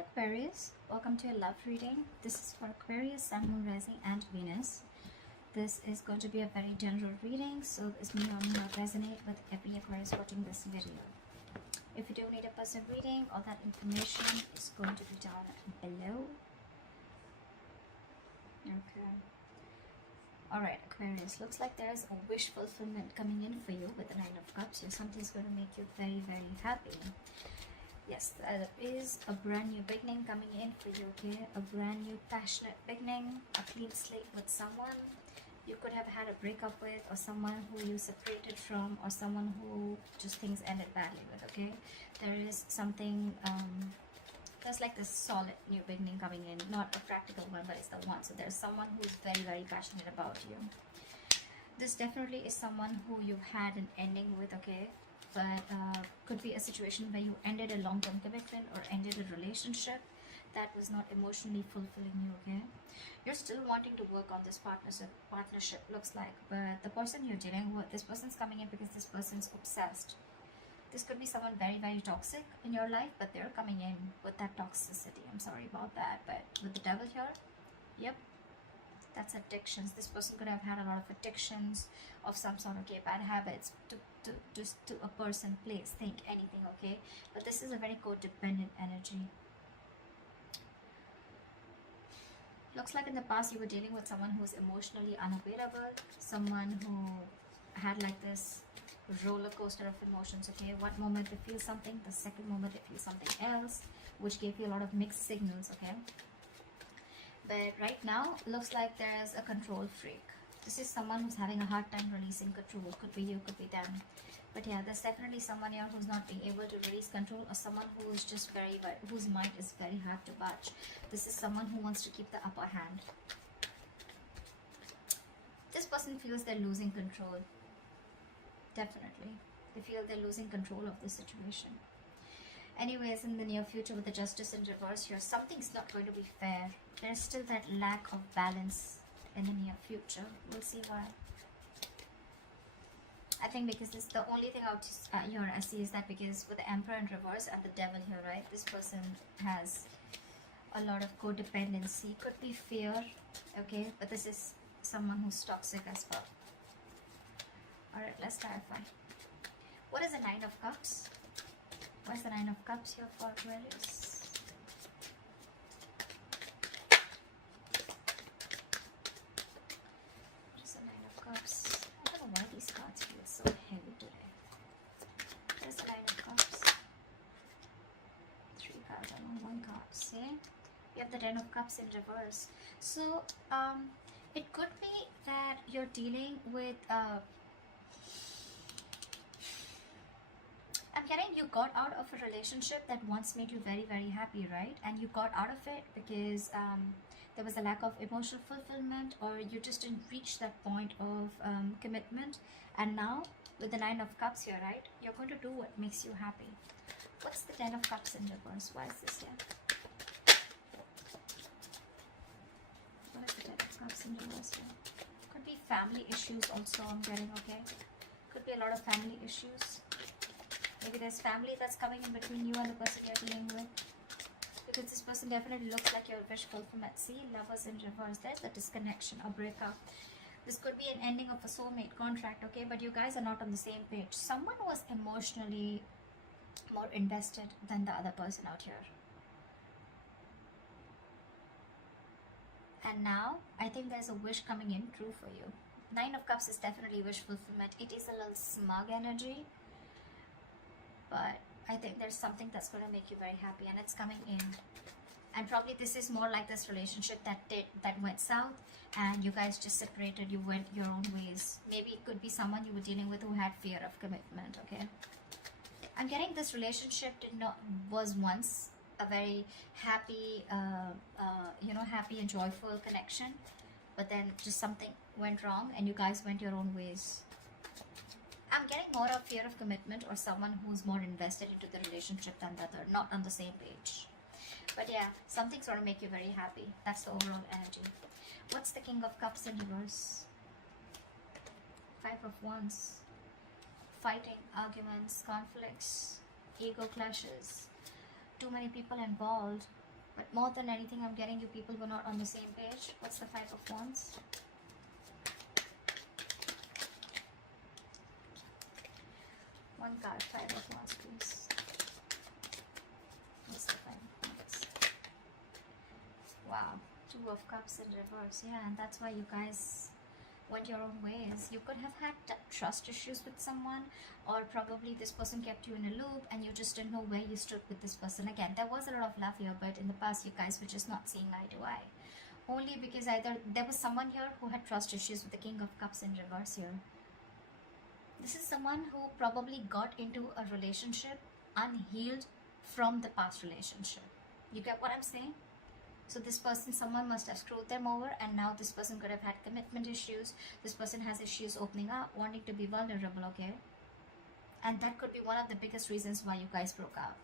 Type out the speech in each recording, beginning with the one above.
Hi Aquarius, welcome to your love reading. This is for Aquarius, Sun, Moon, Rising and Venus. This is going to be a very general reading, so this may or may not resonate with every Aquarius watching this video. If you do need a personal reading, all that information is going to be down below. Okay. Alright Aquarius, looks like there is a wish fulfillment coming in for you with the Nine of Cups. Something's going to make you very, very happy. Yes, there is a brand new beginning coming in for you, okay? A brand new passionate beginning, a clean slate with someone you could have had a breakup with, or someone who you separated from, or someone who just things ended badly with, okay? There is something, there's like this solid new beginning coming in, not a practical one, but it's the one. So there's someone who's very, very passionate about you. This definitely is someone who you've had an ending with, okay? But could be a situation where you ended a long-term commitment or ended a relationship that was not emotionally fulfilling you, okay? You're still wanting to work on this partnership looks like, but the person you're dealing with, this person's coming in because this person's obsessed. This could be someone very, very toxic in your life, but they're coming in with that toxicity. I'm sorry about that, but with the devil here, yep, that's addictions. This person could have had a lot of addictions of some sort, okay? Bad habits to a person, place, think, anything, okay? But this is a very codependent energy. Looks like in the past you were dealing with someone who's emotionally unavailable, someone who had like this roller coaster of emotions, okay? One moment they feel something, the second moment they feel something else, which gave you a lot of mixed signals, okay? But right now, looks like there's a control freak. This is someone who's having a hard time releasing control. Could be you, could be them. But yeah, there's definitely someone here who's not being able to release control, or someone who is just whose mind is very hard to budge. This is someone who wants to keep the upper hand. This person feels they're losing control. Definitely. They feel they're losing control of the situation. Anyways, in the near future with the Justice in reverse here, something's not going to be fair. There's still that lack of balance in the near future. We'll see why. I think because this, the only thing out here I see is that because with the Emperor in reverse and the Devil here, right, this person has a lot of codependency. Could be fear, okay, but this is someone who's toxic as well. Alright, let's clarify. What is the Nine of Cups? What's the Nine of Cups here for Aquarius? What is the Nine of Cups? I don't know why these cards feel so heavy today. There's the Nine of Cups. 3 cards on 1 card. See? We have the Ten of Cups in reverse. So, it could be that you're dealing with I'm getting you got out of a relationship that once made you very, very happy, right? And you got out of it because there was a lack of emotional fulfillment, or you just didn't reach that point of commitment. And now with the Nine of Cups here, right, you're going to do what makes you happy. What's the Ten of Cups in reverse? Why is this here? What is the Ten of Cups in reverse here? Could be family issues also, I'm getting, okay? Could be a lot of family issues. Maybe there's family that's coming in between you and the person you're dealing with. Because this person definitely looks like your wish fulfillment. See, Lovers in reverse. There's a disconnection, a breakup. This could be an ending of a soulmate contract, okay? But you guys are not on the same page. Someone was emotionally more invested than the other person out here. And now, I think there's a wish coming in true for you. Nine of Cups is definitely wish fulfillment. It is a little smug energy. But I think there's something that's going to make you very happy, and it's coming in. And probably this is more like this relationship that went south, and you guys just separated, you went your own ways. Maybe it could be someone you were dealing with who had fear of commitment, okay? I'm getting this relationship was once a very happy, happy and joyful connection, but then just something went wrong and you guys went your own ways. I'm getting more of fear of commitment, or someone who's more invested into the relationship than the other, not on the same page. But yeah, something's going to make you very happy. That's the overall energy. What's the King of Cups in reverse? 5 of Wands. Fighting, arguments, conflicts, ego clashes, too many people involved. But more than anything, I'm getting you people who are not on the same page. What's the Five of Wands? One card, Five of Wands, please. What's the Five of Wands? Wow, Two of Cups in reverse. Yeah, and that's why you guys went your own ways. You could have had trust issues with someone, or probably this person kept you in a loop and you just didn't know where you stood with this person. Again, there was a lot of love here, but in the past you guys were just not seeing eye to eye, only because either there was someone here who had trust issues with the King of Cups in reverse here. This is someone who probably got into a relationship unhealed from the past relationship. You get what I'm saying? So this person, someone must have screwed them over, and now this person could have had commitment issues. This person has issues opening up, wanting to be vulnerable, okay? And that could be one of the biggest reasons why you guys broke up.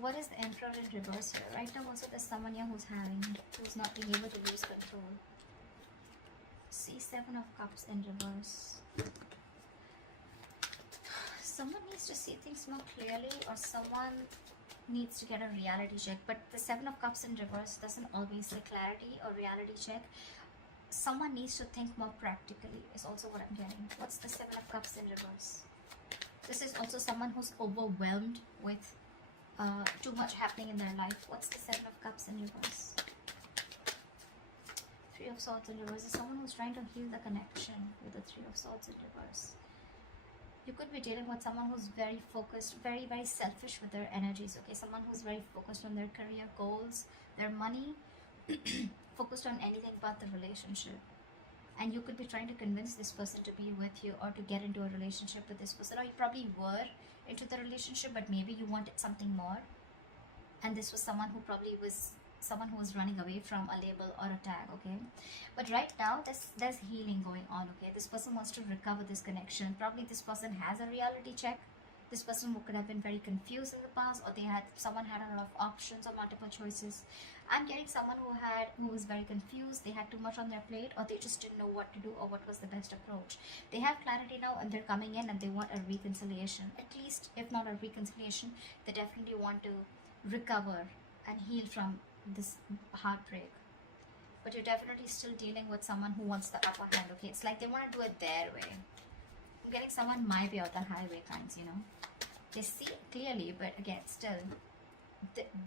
What is the Emperor in reverse here? Right now also there's someone here who's not being able to lose control. See, Seven of Cups in reverse. Someone needs to see things more clearly, or someone needs to get a reality check. But the Seven of Cups in reverse doesn't always say clarity or reality check. Someone needs to think more practically is also what I'm getting. What's the Seven of Cups in reverse? This is also someone who's overwhelmed with too much happening in their life. What's the Seven of Cups in reverse? Three of Swords in reverse is someone who's trying to heal the connection with the Three of Swords in reverse. You could be dealing with someone who's very focused, very, very selfish with their energies, okay? Someone who's very focused on their career goals, their money, focused on anything but the relationship. And you could be trying to convince this person to be with you, or to get into a relationship with this person. Or you probably were into the relationship, but maybe you wanted something more. And this was someone who probably was someone who was running away from a label or a tag, okay? But right now there's healing going on, okay? This person wants to recover this connection. Probably this person has a reality check. This person who could have been very confused in the past, or someone had a lot of options or multiple choices. I'm getting someone who was very confused. They had too much on their plate, or they just didn't know what to do or what was the best approach. They have clarity now, and they're coming in and they want a reconciliation. At least, if not a reconciliation, they definitely want to recover and heal from this heartbreak. But you're definitely still dealing with someone who wants the upper hand, okay? It's like they want to do it their way. I'm getting someone my way or the highway kinds, you know? They see it clearly, but again, still,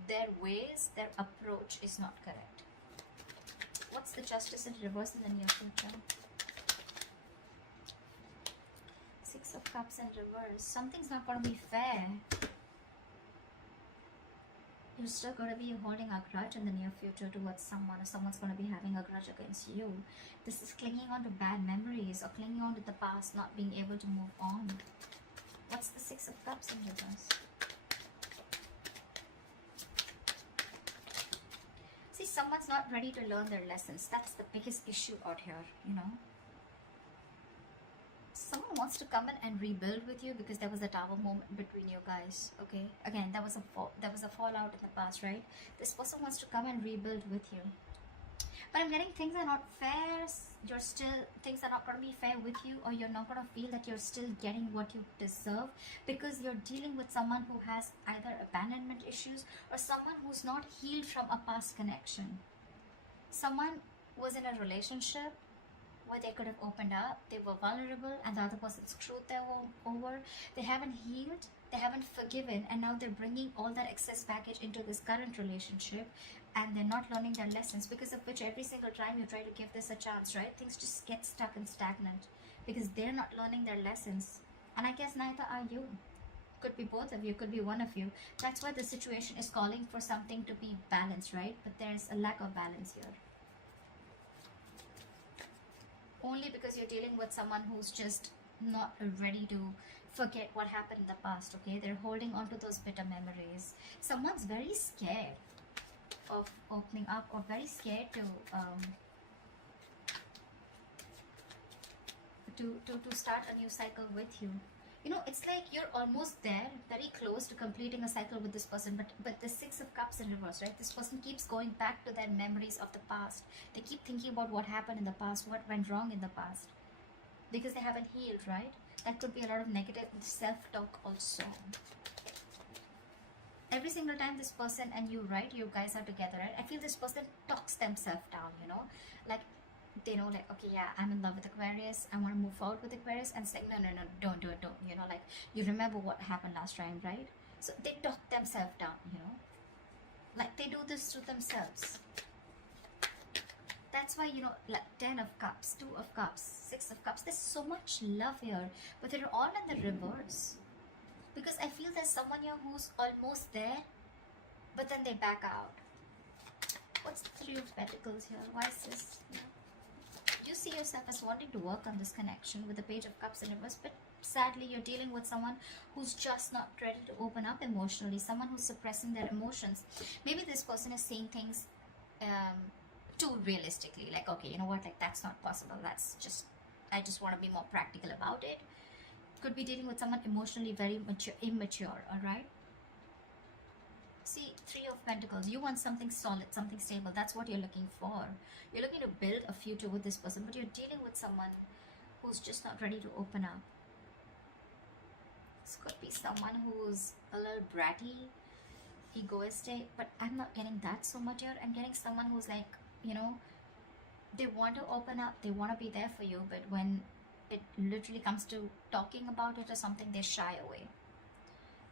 their ways, their approach is not correct. What's the Justice in reverse in the near future? Six of Cups in reverse. Something's not going to be fair. You're still going to be holding a grudge in the near future towards someone, or someone's going to be having a grudge against you. This is clinging on to bad memories, or clinging on to the past, not being able to move on. What's the Six of Cups in reverse? See, someone's not ready to learn their lessons. That's the biggest issue out here, you know. Someone wants to come in and rebuild with you because there was a tower moment between you guys, okay? Again, there was a fallout in the past, right? This person wants to come and rebuild with you. But I'm getting things are not fair. Things are not going to be fair with you, or you're not going to feel that you're still getting what you deserve, because you're dealing with someone who has either abandonment issues, or someone who's not healed from a past connection. Someone was in a relationship where they could have opened up, they were vulnerable, and the other person screwed them over. They haven't healed, they haven't forgiven, and now they're bringing all that excess baggage into this current relationship, and they're not learning their lessons, because of which every single time you try to give this a chance, right, things just get stuck and stagnant, because they're not learning their lessons. And I guess neither are you. Could be both of you, could be one of you. That's why the situation is calling for something to be balanced, right? But there's a lack of balance here. Only because you're dealing with someone who's just not ready to forget what happened in the past, okay? They're holding on to those bitter memories. Someone's very scared of opening up, or very scared to start a new cycle with you. You know, it's like you're almost there, very close to completing a cycle with this person, but the Six of Cups in reverse, right? This person keeps going back to their memories of the past. They keep thinking about what happened in the past, what went wrong in the past, because they haven't healed, right? That could be a lot of negative self-talk also. every single time this person and you, right, you guys are together, right, I feel this person talks themselves down, you know, like they know, like, okay, yeah, I'm in love with Aquarius, I want to move forward with Aquarius, and it's like, no, no, no, don't do it, don't, you know, like, you remember what happened last time, right? So they talk themselves down, you know, like they do this to themselves. That's why, you know, like 10 of cups, 2 of cups, 6 of cups, there's so much love here, but they're all in the reverse. Because I feel there's someone here who's almost there, but then they back out. What's the 3 of Pentacles here? Why is this? You see yourself as wanting to work on this connection with the Page of Cups in reverse, but sadly you're dealing with someone who's just not ready to open up emotionally, someone who's suppressing their emotions. Maybe this person is saying things too realistically, like, okay, you know what, like, that's not possible, that's just, I just want to be more practical about it. Could be dealing with someone emotionally very immature, all right? See, 3 of Pentacles, you want something solid, something stable. That's what you're looking for. You're looking to build a future with this person, but you're dealing with someone who's just not ready to open up. This could be someone who's a little bratty, egoistic, but I'm not getting that so much here. I'm getting someone who's like, you know, they want to open up, they want to be there for you, but when it literally comes to talking about it or something, they shy away.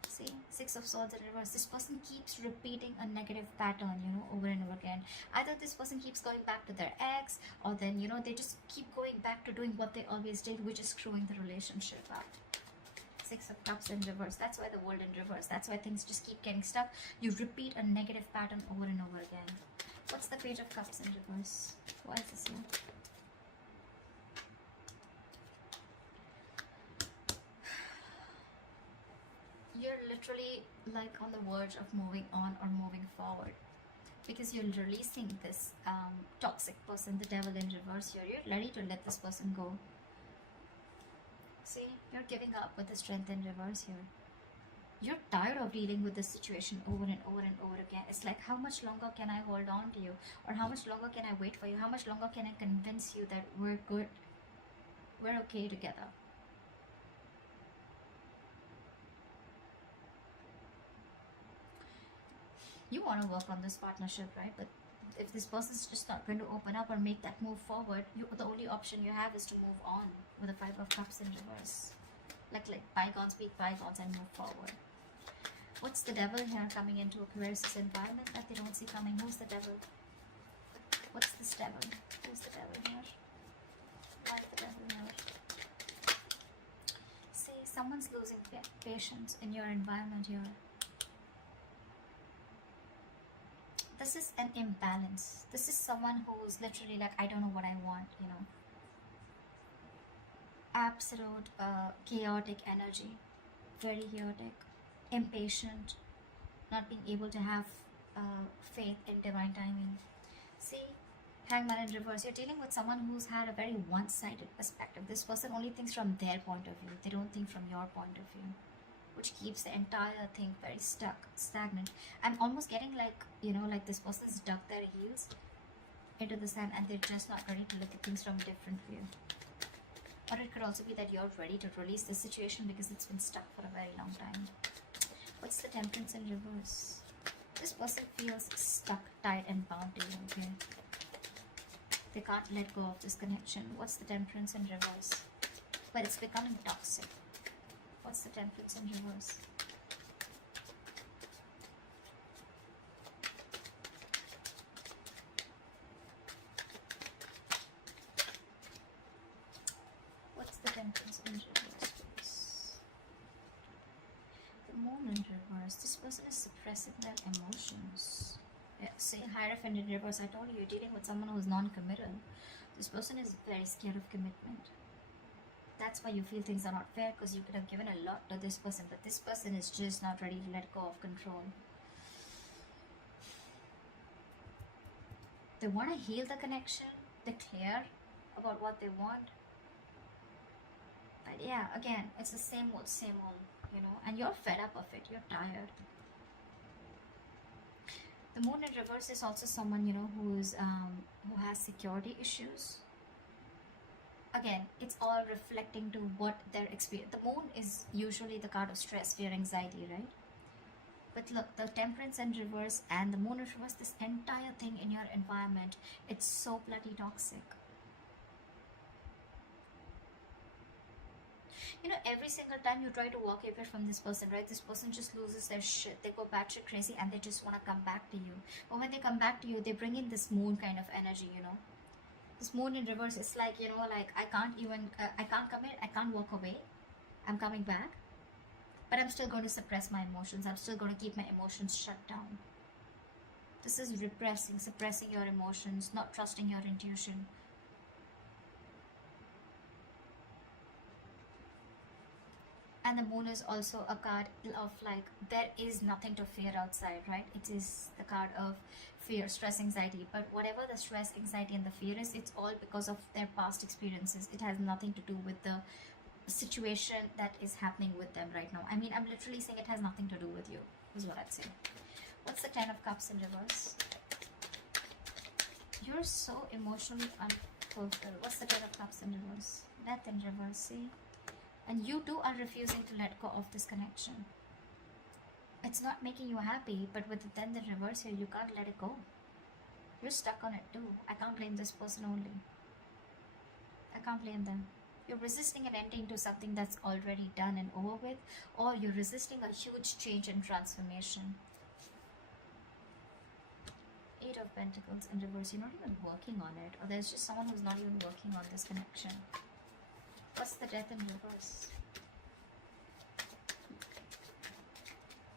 See, 6 of Swords in reverse. This person keeps repeating a negative pattern, you know, over and over again. Either this person keeps going back to their ex, or then, you know, they just keep going back to doing what they always did, which is screwing the relationship up. 6 of Cups in reverse. That's why the world in reverse. That's why things just keep getting stuck. You repeat a negative pattern over and over again. What's the Page of Cups in reverse? Why is this here? You're literally like on the verge of moving on or moving forward, because you're releasing this toxic person, the Devil in reverse here. You're ready to let this person go. See, you're giving up with the Strength in reverse here. You're tired of dealing with this situation over and over and over again. It's like, how much longer can I hold on to you? Or how much longer can I wait for you? How much longer can I convince you that we're good, we're okay together? You want to work on this partnership, right? But if this person's just not going to open up or make that move forward, the only option you have is to move on with the 5 of Cups in reverse. Like bygones be bygones and move forward. What's the Devil here coming into Aquarius' environment that they don't see coming? Who's the Devil? What's this Devil? Who's the Devil here? Why the Devil here? See, someone's losing patience in your environment here. This is an imbalance. This is someone who's literally like, I don't know what I want, you know. Absolute chaotic energy. Very chaotic. Impatient. Not being able to have faith in divine timing. See, Hangman in reverse. You're dealing with someone who's had a very one-sided perspective. This person only thinks from their point of view. They don't think from your point of view, which keeps the entire thing very stuck, stagnant. I'm almost getting like, you know, like this person's dug their heels into the sand and they're just not ready to look at things from a different view. Or it could also be that you're ready to release this situation because it's been stuck for a very long time. What's the Temperance in reverse? This person feels stuck, tied and bound to you, okay? They can't let go of this connection. What's the Temperance in reverse? But it's becoming toxic. What's the Temperance in reverse? What's the Temperance in reverse, please? The Moon in reverse. This person is suppressing their emotions. Yeah, see, Hierophant in reverse. I told you, you're dealing with someone who's non-committal. This person is very scared of commitment. That's why you feel things are not fair, because you could have given a lot to this person, but this person is just not ready to let go of control. They want to heal the connection. They're clear about what they want. But yeah, again, it's the same old, you know, and you're fed up of it. You're tired. The Moon in reverse is also someone, you know, who's who has security issues. Again, it's all reflecting to what their experience. The Moon is usually the card of stress, fear, anxiety, right? But look, the temperance in reverse and the moon in reverse, this entire thing in your environment, it's so bloody toxic. You know, every single time you try to walk away from this person, right, this person just loses their shit. They go batshit crazy and they just want to come back to you. But when they come back to you, they bring in this moon kind of energy, you know. This moon in reverse, it's like, you know, like I can't commit, I can't walk away. I'm coming back. But I'm still going to suppress my emotions. I'm still going to keep my emotions shut down. This is repressing, suppressing your emotions, not trusting your intuition. And the moon is also a card of like, there is nothing to fear outside, right? It is the card of fear, stress, anxiety. But whatever the stress, anxiety and the fear is, it's all because of their past experiences. It has nothing to do with the situation that is happening with them right now. I mean, I'm literally saying it has nothing to do with you, is what I'd say. What's the Ten of Cups in reverse? You're so emotionally unfulfilled. What's the Ten of Cups in reverse? Death in reverse, see? And you too are refusing to let go of this connection. It's not making you happy, but with the 10th in reverse here, you can't let it go. You're stuck on it too. I can't blame this person only. I can't blame them. You're resisting an ending to something that's already done and over with, or you're resisting a huge change and transformation. 8 of Pentacles in reverse. You're not even working on it, or there's just someone who's not even working on this connection. What's the Death in reverse?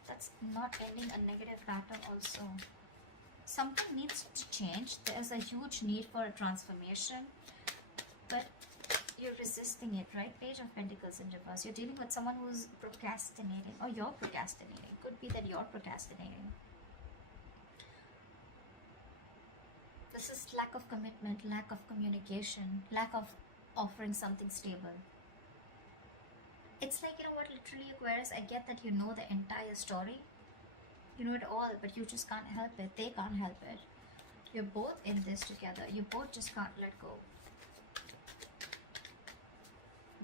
That's not ending a negative pattern also. Something needs to change. There's a huge need for a transformation, but you're resisting it, right? Page of Pentacles in reverse. You're dealing with someone who's procrastinating, or you're procrastinating. Could be that you're procrastinating. This is lack of commitment, lack of communication, lack of offering something stable. It's like, you know what, literally Aquarius, I get that you know the entire story. You know it all, but you just can't help it. They can't help it. You're both in this together. You both just can't let go.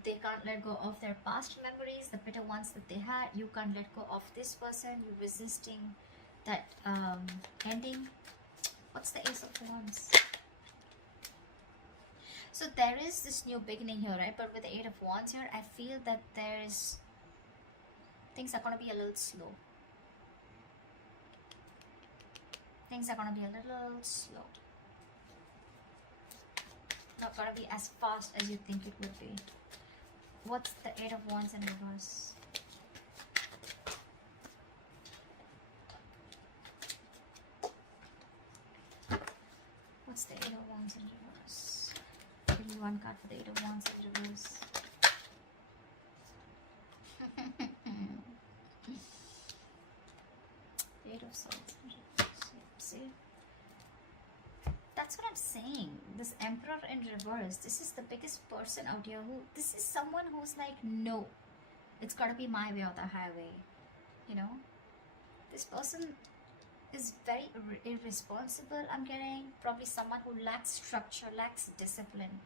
They can't let go of their past memories, the bitter ones that they had. You can't let go of this person. You're resisting that ending. What's the Ace of Wands? So there is this new beginning here, right? But with the 8 of Wands here, I feel that things are going to be a little slow. Things are going to be a little slow. Not going to be as fast as you think it would be. What's the 8 of Wands in reverse? What's the 8 of Wands in reverse? Give me one card for the 8 of Wands in reverse. The 8 of Swords in reverse. See? That's what I'm saying. This Emperor in reverse. This is the biggest person out here who... This is someone who's like, no. It's gotta be my way or the highway. You know? This person is very irresponsible, I'm getting. Probably someone who lacks structure, lacks discipline.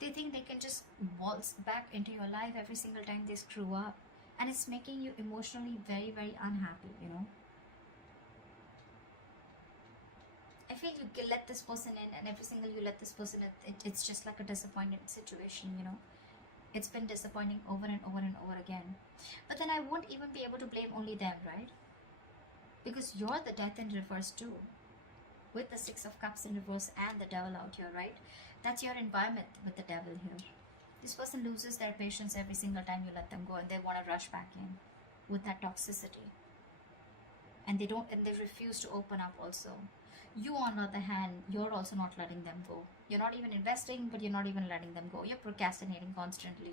They think they can just waltz back into your life every single time they screw up. And it's making you emotionally very, very unhappy, you know. I feel you can let this person in, and every single you let this person in, it's just like a disappointing situation, you know. It's been disappointing over and over and over again. But then I won't even be able to blame only them, right? Because you're the Death in reverse too. With the 6 of Cups in reverse and the Devil out here, right? That's your environment with the Devil here. This person loses their patience every single time you let them go, and they want to rush back in with that toxicity. And they refuse to open up also. You, on the other hand, you're also not letting them go. You're not even investing, but you're not even letting them go. You're procrastinating constantly.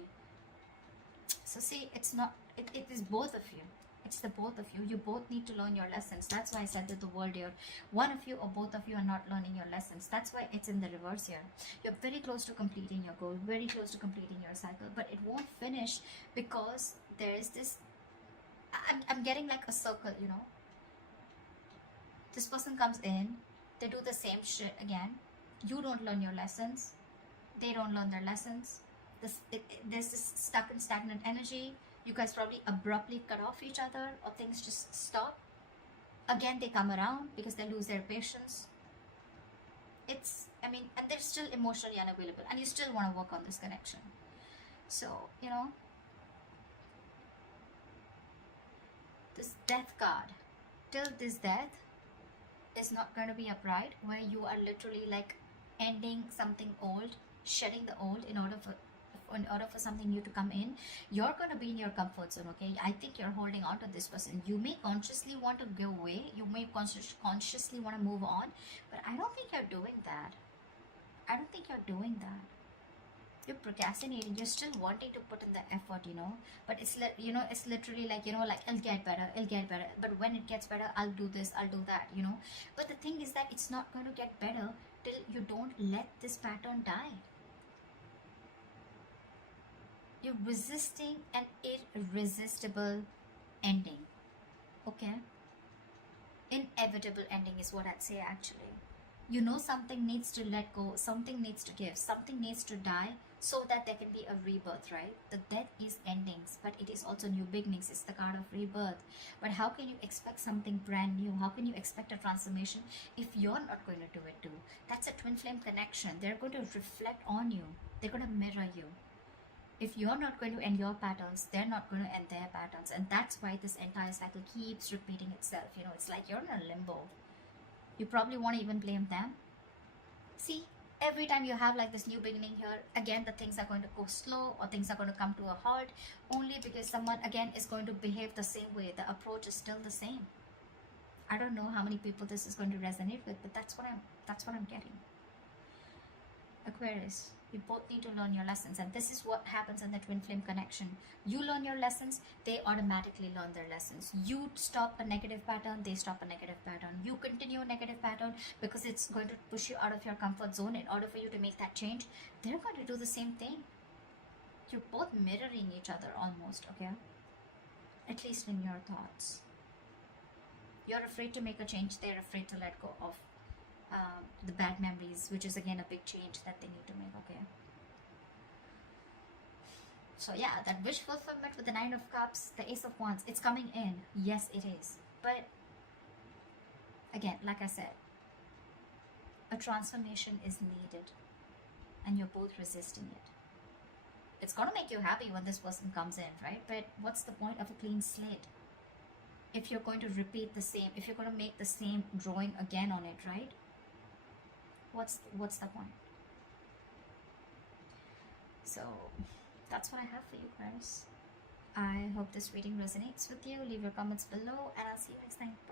So see, it's not, it is both of you. It's the both of you. You both need to learn your lessons. That's why I said that the world here, one of you or both of you are not learning your lessons. That's why it's in the reverse here. You're very close to completing your goal, very close to completing your cycle, but it won't finish because there is this, I'm getting like a circle, you know. This person comes in, they do the same shit again. You don't learn your lessons. They don't learn their lessons. There's this stuck and stagnant energy. You guys probably abruptly cut off each other, or things just stop. Again, they come around because they lose their patience. It's, I mean, and they're still emotionally unavailable, and you still want to work on this connection. So, you know, this death card, till this death is not going to be upright, where you are literally like ending something old, shedding the old in order for something new to come in. You're going to be in your comfort zone, okay? I think you're holding on to this person. You may consciously want to go away, you may consciously want to move on, but I don't think you're doing that. I don't think you're doing that. You're procrastinating. You're still wanting to put in the effort, you know, but it's it's literally like, you know, like, it'll get better, but when it gets better, I'll do this, I'll do that, you know. But the thing is that it's not going to get better till you don't let this pattern die. You're resisting an irresistible ending, okay? Inevitable ending is what I'd say, actually. You know, something needs to let go, something needs to give, something needs to die, so that there can be a rebirth, right? The death is endings, but it is also new beginnings. It's the card of rebirth. But how can you expect something brand new? How can you expect a transformation if you're not going to do it too? That's a twin flame connection. They're going to reflect on you. They're going to mirror you. If you're not going to end your patterns, they're not going to end their patterns. And that's why this entire cycle keeps repeating itself. You know, it's like you're in a limbo. You probably want to even blame them. See, every time you have like this new beginning here, again, the things are going to go slow, or things are going to come to a halt, only because someone, again, is going to behave the same way. The approach is still the same. I don't know how many people this is going to resonate with, but that's what I'm getting. Aquarius, you both need to learn your lessons, and this is what happens in the twin flame connection. You learn your lessons, they automatically learn their lessons. You stop a negative pattern, they stop a negative pattern. You continue a negative pattern because it's going to push you out of your comfort zone. In order for you to make that change, they're going to do the same thing. You're both mirroring each other almost, okay? At least in your thoughts. You're afraid to make a change, they're afraid to let go of the bad memories, which is again a big change that they need to make, okay? So yeah, that wish fulfillment with the 9 of Cups, the Ace of Wands, it's coming in. Yes, it is. But again, like I said, a transformation is needed, and you're both resisting it. It's gonna make you happy when this person comes in, right? But what's the point of a clean slate if you're going to repeat the same, if you're going to make the same drawing again on it, right? What's the point? So that's what I have for you, Aquarius. I hope this reading resonates with you. Leave your comments below, and I'll see you next time. Bye.